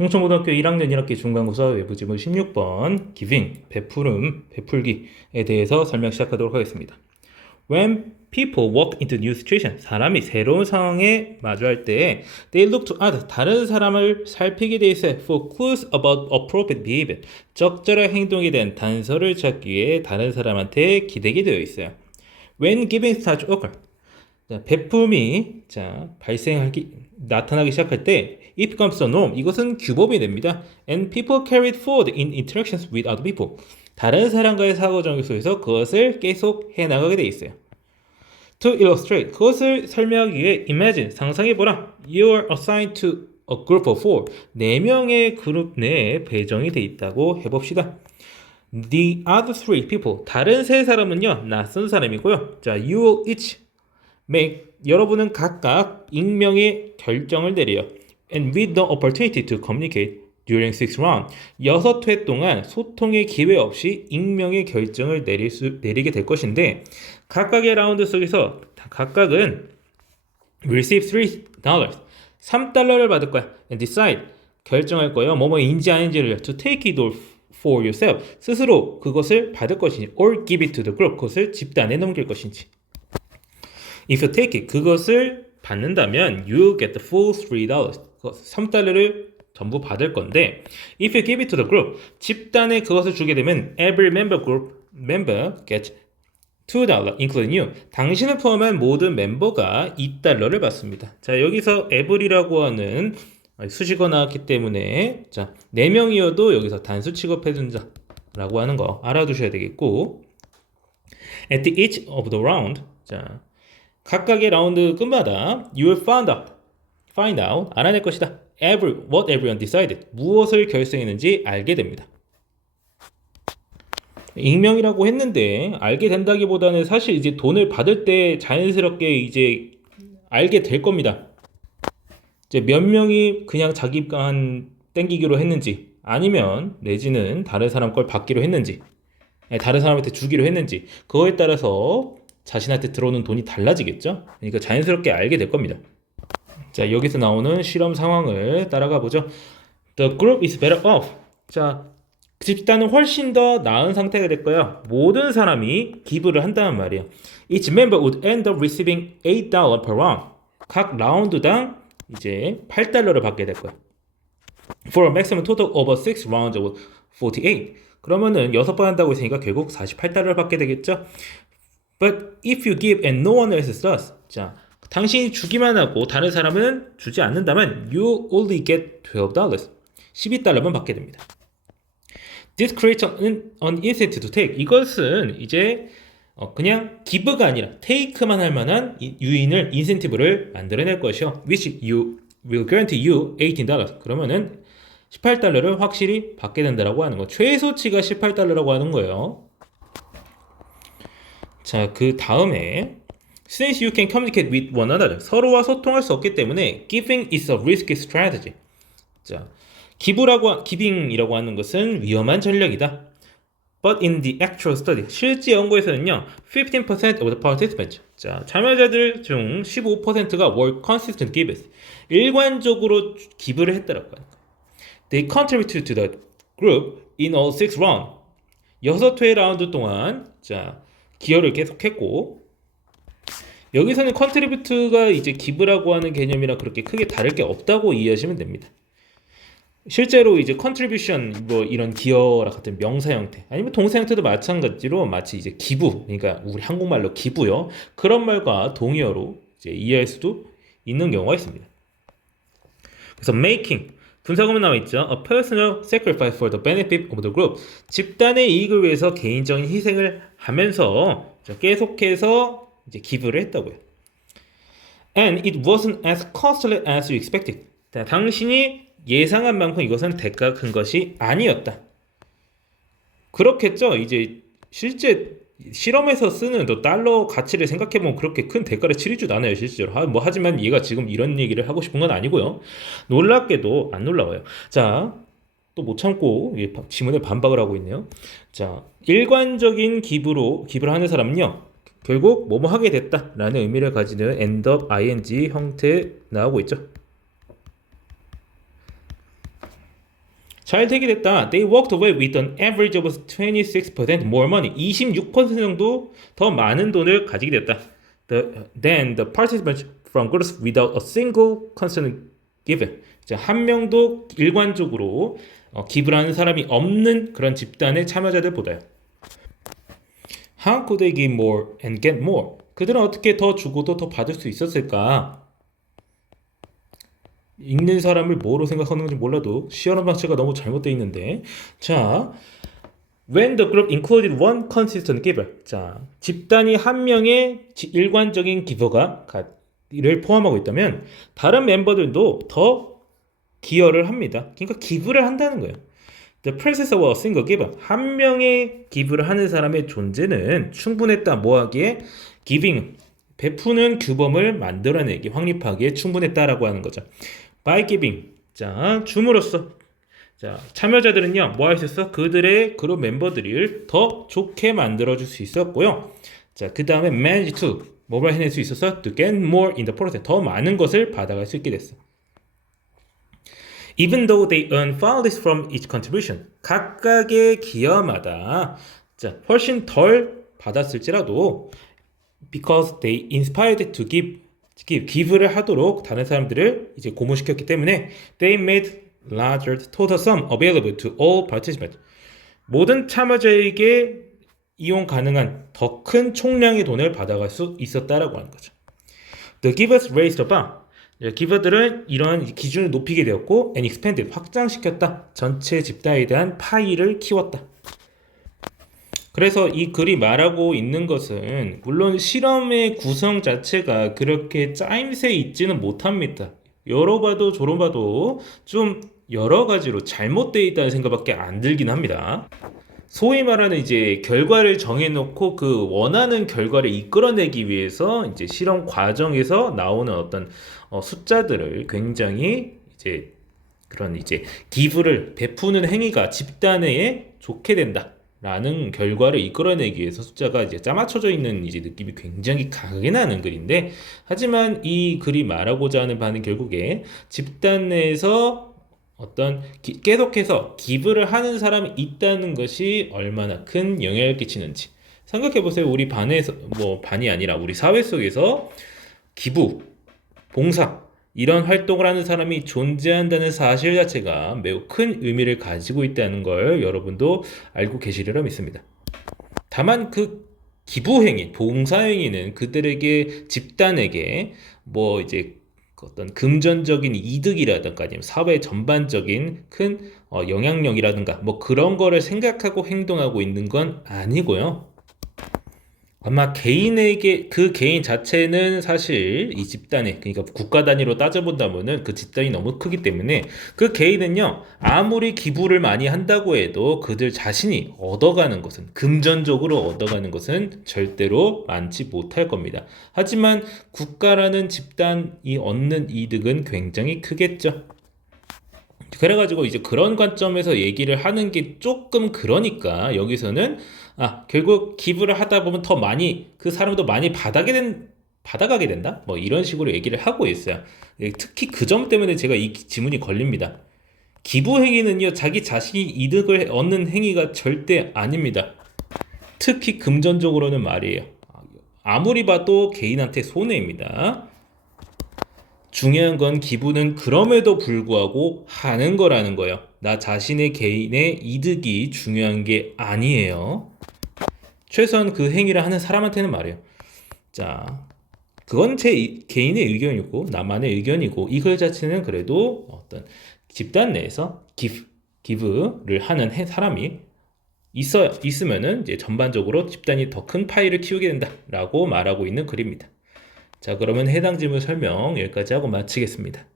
홍천고등학교 1학년 1학기 중간고사 외부지문 16번 giving, 베푸름, 베풀기에 대해서 설명 시작하도록 하겠습니다. When people walk into new situation, 사람이 새로운 상황에 마주할 때 they look to others, 다른 사람을 살피게 돼 있어요. For clues about appropriate behavior, 적절한 행동에 대한 단서를 찾기 위해 다른 사람한테 기대게 되어 있어요. When giving starts to occur, 베품이 나타나기 시작할 때 it becomes a norm, 이것은 규범이 됩니다. And people carry it forward in interactions with other people, 다른 사람과의 사고정교 속에서 그것을 계속 해나가게 돼 있어요. To illustrate, 그것을 설명하기 위해 imagine, 상상해보라. You are assigned to a group of 4, 4명의 그룹 내에 배정이 돼 있다고 해봅시다. The other 3 people, 다른 3사람은요 낯선 사람이고요. You will each make, 여러분은 각각 익명의 결정을 내려요. And with no opportunity to communicate during 6 round, 6회 동안 소통의 기회 없이 익명의 결정을 내리게 될 것인데, 각각의 라운드 속에서 각각은 receive $3, 3달러를 받을 거야. And decide, 결정할 거예요. 뭐뭐인지 아닌지를 to take it all for yourself, 스스로 그것을 받을 것인지, or give it to the group, 그것을 집단에 넘길 것인지. If you take it, 그것을 받는다면 you get the full $3, 3달러를 전부 받을 건데, if you give it to the group, 집단에 그것을 주게 되면 every member gets $2, including you, 당신을 포함한 모든 멤버가 $2를 받습니다. 자, 여기서 every라고 하는 수식어 나왔기 때문에 4명이어도 여기서 단수 취급해준다라고 하는 거 알아두셔야 되겠고, at the each of the round, 각각의 라운드 끝마다 you will find out, 알아낼 것이다. What everyone decided, 무엇을 결정했는지 알게 됩니다. 익명이라고 했는데 알게 된다기보다는 사실 이제 돈을 받을 때 자연스럽게 이제 알게 될 겁니다. 이제 몇 명이 그냥 자기가 한 땡기기로 했는지, 아니면 내지는 다른 사람 걸 받기로 했는지, 다른 사람한테 주기로 했는지, 그거에 따라서 자신한테 들어오는 돈이 달라지겠죠? 그러니까 자연스럽게 알게 될 겁니다. 자, 여기서 나오는 실험 상황을 따라가 보죠. The group is better off. 자, 집단은 훨씬 더 나은 상태가 될 거야. 모든 사람이 기부를 한다는 말이에요. Each member would end up receiving $8 per round. 각 라운드당 이제 $8를 받게 될 거야. For a maximum total of 6 rounds of 48. 그러면은 6번 한다고 했으니까 결국 $48를 받게 되겠죠? But if you give and no one else does. 자, 당신이 주기만 하고 다른 사람은 주지 않는다면 you only get $12. $12만 받게 됩니다. This creates an incentive to take. 이것은 이제 그냥 give가 아니라 take만 할 만한 유인을, 인센티브를 만들어낼 것이요. Which you will guarantee you $18. 그러면은 $18를 확실히 받게 된다라고 하는 거. 최소치가 $18라고 하는 거예요. 자, 그 다음에 Since you can communicate with one another, 서로와 소통할 수 없기 때문에 giving is a risky strategy. 자, 기빙이라고 하는 것은 위험한 전략이다. But in the actual study, 실제 연구에서는요, 15% of the participants, 자, 참여자들 중 15%가 were consistent givers, 일관적으로 기부를 했다라고 합니다. They contributed to the group in all 6 rounds. 6회 라운드 동안 기여를 계속했고, 여기서는 contribute가 이제 기부라고 하는 개념이랑 그렇게 크게 다를 게 없다고 이해하시면 됩니다. 실제로 이제 contribution, 이런 기여라 같은 명사 형태, 아니면 동사 형태도 마찬가지로 마치 이제 기부, 그러니까 우리 한국말로 기부요, 그런 말과 동의어로 이제 이해할 수도 있는 경우가 있습니다. 그래서 making, 분사구문 나와 있죠. A personal sacrifice for the benefit of the group. 집단의 이익을 위해서 개인적인 희생을 하면서 계속해서 이제 기부를 했다고요. And it wasn't as costly as you expected. 당신이 예상한 만큼 이것은 대가가 큰 것이 아니었다. 그렇겠죠. 이제 실제 실험에서 쓰는 달러 가치를 생각해보면 그렇게 큰 대가를 치르지도 않아요, 실제로. 하지만 얘가 지금 이런 얘기를 하고 싶은 건 아니고요. 놀랍게도 안 놀라워요. 자, 또 못 참고 지문에 반박을 하고 있네요. 자, 일관적인 기부를 하는 사람은요, 결국 뭐뭐 하게 됐다라는 의미를 가지는 end up ing 형태 나오고 있죠. 잘 되게 됐다. They walked away with an average of 26% more money. 26% 정도 더 많은 돈을 가지게 됐다. Than the participants from groups without a single constant given. 한 명도 일관적으로 기부를 하는 사람이 없는 그런 집단의 참여자들보다요. How could they give more and get more? 그들은 어떻게 더 주고도 더 받을 수 있었을까? 읽는 사람을 뭐로 생각하는 건지 몰라도 시연한 방식가 너무 잘못되어 있는데, 자, when the group included one consistent giver, 자, 집단이 한 명의 일관적인 기버가를 포함하고 있다면 다른 멤버들도 더 기여를 합니다. 그러니까 기부를 한다는 거예요. The presence of a single giver, 한 명의 기부를 하는 사람의 존재는 충분했다. 뭐하기에? giving, 베푸는 규범을 만들어내기, 확립하기에 충분했다라고 하는 거죠. By giving, 자, 줌으로써, 자, 참여자들은요, 뭐 할 수 있어? 그들의 그룹 멤버들을 더 좋게 만들어줄 수 있었고요. 자, 그 다음에 manage to, 뭐를 해낼 수 있어서 to get more in the process, 더 많은 것을 받아갈 수 있게 됐어. Even though they earn far less from each contribution, 각각의 기여마다 자, 훨씬 덜 받았을지라도 because they inspired to give를 하도록 다른 사람들을 이제 고무시켰기 때문에 they made larger total sum available to all participants. 모든 참여자에게 이용 가능한 더 큰 총량의 돈을 받아갈 수 있었다라고 하는 거죠. The givers raised the bar. 기버들은 이런 기준을 높이게 되었고 and expanded, 확장시켰다. 전체 집단에 대한 파이를 키웠다. 그래서 이 글이 말하고 있는 것은 물론 실험의 구성 자체가 그렇게 짜임새 있지는 못합니다. 열어봐도 저러봐도 좀 여러 가지로 잘못되어 있다는 생각밖에 안 들긴 합니다. 소위 말하는 이제 결과를 정해놓고 그 원하는 결과를 이끌어내기 위해서 이제 실험 과정에서 나오는 어떤 숫자들을 굉장히 이제 그런 이제 기부를 베푸는 행위가 집단에 좋게 된다라는 결과를 이끌어내기 위해서 숫자가 이제 짜맞춰져 있는 이제 느낌이 굉장히 강하게 나는 글인데, 하지만 이 글이 말하고자 하는 바는 결국에 집단 내에서 어떤 계속해서 기부를 하는 사람이 있다는 것이 얼마나 큰 영향을 끼치는지 생각해 보세요. 우리 반에서 뭐 반이 아니라 우리 사회 속에서 기부, 봉사 이런 활동을 하는 사람이 존재한다는 사실 자체가 매우 큰 의미를 가지고 있다는 걸 여러분도 알고 계시리라 믿습니다. 다만 그 기부 행위, 봉사 행위는 그들에게 집단에게 뭐 이제 어떤 금전적인 이득이라든가 아니면 사회 전반적인 큰 영향력이라든가 뭐 그런 거를 생각하고 행동하고 있는 건 아니고요. 아마 개인에게 그 개인 자체는 사실 이 집단에, 그러니까 국가 단위로 따져본다면은 그 집단이 너무 크기 때문에 그 개인은요 아무리 기부를 많이 한다고 해도 그들 자신이 얻어가는 것은, 금전적으로 얻어가는 것은 절대로 많지 못할 겁니다. 하지만 국가라는 집단이 얻는 이득은 굉장히 크겠죠. 그래가지고 이제 그런 관점에서 얘기를 하는 게 조금 그러니까 여기서는 결국 기부를 하다 보면 더 많이 그 사람도 많이 받아가게 된다? 뭐 이런 식으로 얘기를 하고 있어요. 특히 그 점 때문에 제가 이 지문이 걸립니다. 기부 행위는요 자기 자신이 이득을 얻는 행위가 절대 아닙니다. 특히 금전적으로는 말이에요. 아무리 봐도 개인한테 손해입니다. 중요한 건 기부는 그럼에도 불구하고 하는 거라는 거예요. 나 자신의 개인의 이득이 중요한 게 아니에요. 최소한 그 행위를 하는 사람한테는 말이에요. 자, 그건 제 개인의 의견이고 나만의 의견이고 이 글 자체는 그래도 어떤 집단 내에서 기부를 하는 사람이 있으면은 이제 전반적으로 집단이 더 큰 파이를 키우게 된다라고 말하고 있는 글입니다. 자, 그러면 해당 질문 설명 여기까지 하고 마치겠습니다.